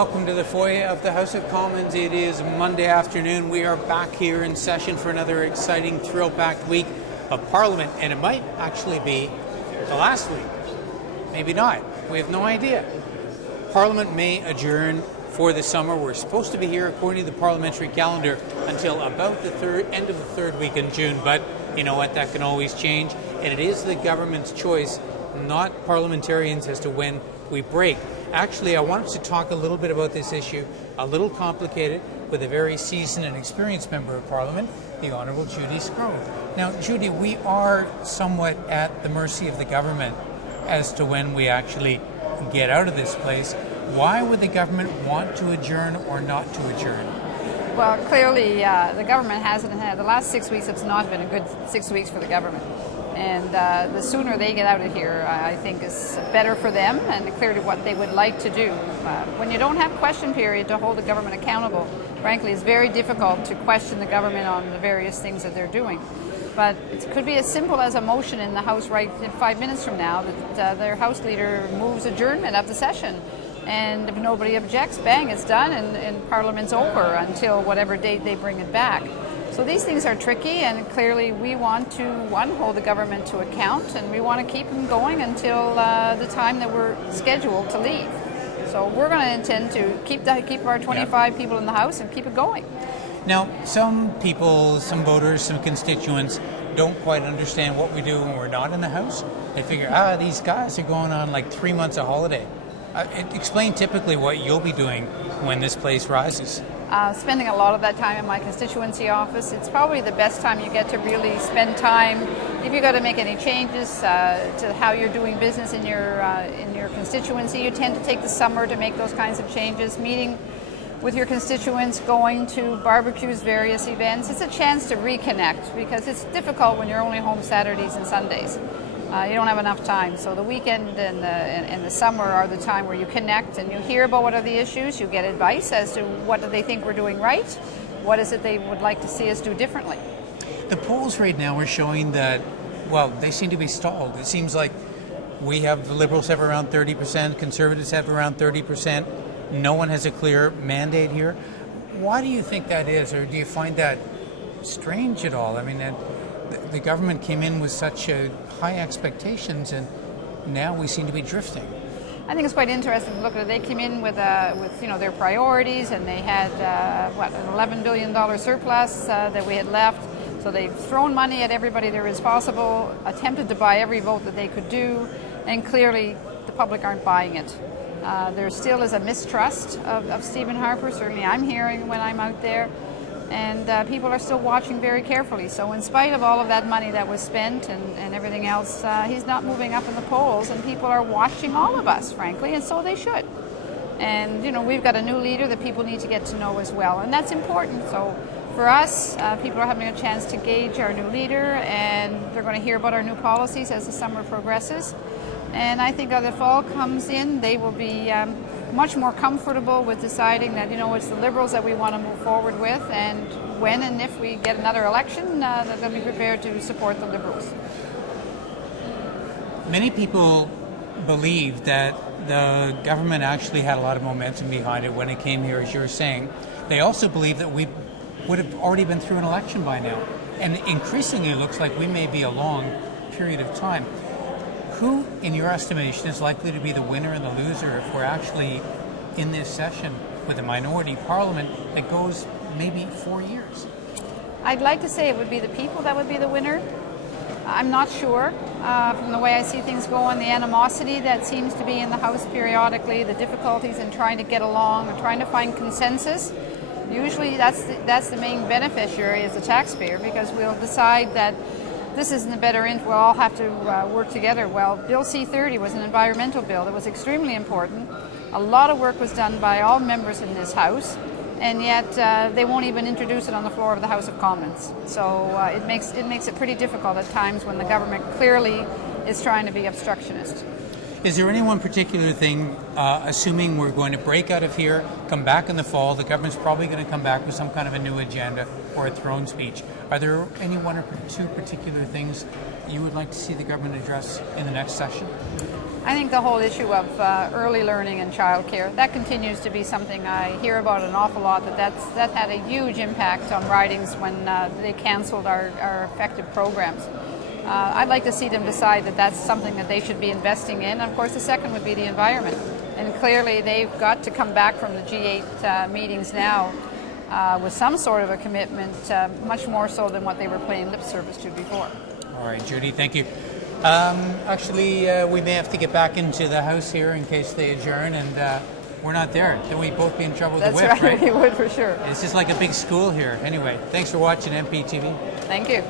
welcome to the foyer of the House of Commons. It is Monday afternoon. We are back here in session for another exciting, thrill-packed week of Parliament, and it might actually be the last week. Maybe not. We have no idea. Parliament may adjourn for the summer. We're supposed to be here, according to the parliamentary calendar, until about the end of the third week in June, but you know what, that can always change, and it is the government's choice, not parliamentarians, as to when we break. Actually, I wanted to talk a little bit about this issue, a little complicated, with a very seasoned and experienced member of Parliament, the Honourable Judy Sgro. Now, Judy, we are somewhat at the mercy of the government as to when we actually get out of this place. Why would the government want to adjourn or not to adjourn? Well, clearly, the government hasn't had, the last 6 weeks have not been a good 6 weeks for the government. And the sooner they get out of here, I think is better for them and clearly what they would like to do. When you don't have question period to hold the government accountable, frankly, it's very difficult to question the government on the various things that they're doing. But it could be as simple as a motion in the House right in 5 minutes from now that their House leader moves adjournment of the session. And if nobody objects, bang, it's done and Parliament's over until whatever date they bring it back. So these things are tricky, and clearly we want to, one, hold the government to account, and we want to keep them going until the time that we're scheduled to leave. So we're going to intend to keep our 25 people in the House and keep it going. Now, some people, some voters, some constituents don't quite understand what we do when we're not in the House. They figure, these guys are going on like 3 months of holiday. Explain typically what you'll be doing when this place rises. Spending a lot of that time in my constituency office. It's probably the best time you get to really spend time. If you've got to make any changes to how you're doing business in your constituency, you tend to take the summer to make those kinds of changes, meeting with your constituents, going to barbecues, various events. It's a chance to reconnect because it's difficult when you're only home Saturdays and Sundays. You don't have enough time. So the weekend and the summer are the time where you connect and you hear about what are the issues, you get advice as to what do they think we're doing right, what is it they would like to see us do differently. The polls right now are showing that, well, they seem to be stalled. It seems like the Liberals have around 30%, Conservatives have around 30%. No one has a clear mandate here. Why do you think that is, or do you find that strange at all? I mean, the government came in with such high expectations, and now we seem to be drifting. I think it's quite interesting to look at it. They came in with their priorities, and they had an $11 billion surplus that we had left. So they've thrown money at everybody there is possible, attempted to buy every vote that they could do, and clearly the public aren't buying it. There still is a mistrust of Stephen Harper. Certainly I'm hearing when I'm out there. And people are still watching very carefully. So in spite of all of that money that was spent and everything else, he's not moving up in the polls, and people are watching all of us, frankly, and so they should. And, we've got a new leader that people need to get to know as well, and that's important. So for us, people are having a chance to gauge our new leader, and they're going to hear about our new policies as the summer progresses. And I think that if fall comes in, they will be much more comfortable with deciding that, it's the Liberals that we want to move forward with, and when and if we get another election, that they'll be prepared to support the Liberals. Many people believe that the government actually had a lot of momentum behind it when it came here, as you're saying. They also believe that we would have already been through an election by now. And increasingly, it looks like we may be a long period of time. Who, in your estimation, is likely to be the winner and the loser if we're actually in this session with a minority parliament that goes maybe 4 years? I'd like to say it would be the people that would be the winner. I'm not sure. From the way I see things going, the animosity that seems to be in the House periodically, the difficulties in trying to get along and trying to find consensus, usually that's the main beneficiary as a taxpayer, because we'll decide that this isn't a better end. We'll all have to work together. Well, Bill C-30 was an environmental bill that was extremely important. A lot of work was done by all members in this House, and yet they won't even introduce it on the floor of the House of Commons. So it makes it pretty difficult at times when the government clearly is trying to be obstructionist. Is there any one particular thing, assuming we're going to break out of here, come back in the fall, the government's probably going to come back with some kind of a new agenda or a throne speech. Are there any one or two particular things you would like to see the government address in the next session? I think the whole issue of early learning and childcare, that continues to be something I hear about an awful lot, that had a huge impact on ridings when they cancelled our effective programs. I'd like to see them decide that that's something that they should be investing in. And of course, the second would be the environment. And clearly, they've got to come back from the G8 meetings now with some sort of a commitment, much more so than what they were paying lip service to before. All right, Judy, thank you. Actually, we may have to get back into the House here in case they adjourn, and we're not there. Then we'd both be in trouble with the whip, That's right, right? we would for sure. It's just like a big school here. Anyway, thanks for watching MPtv. Thank you.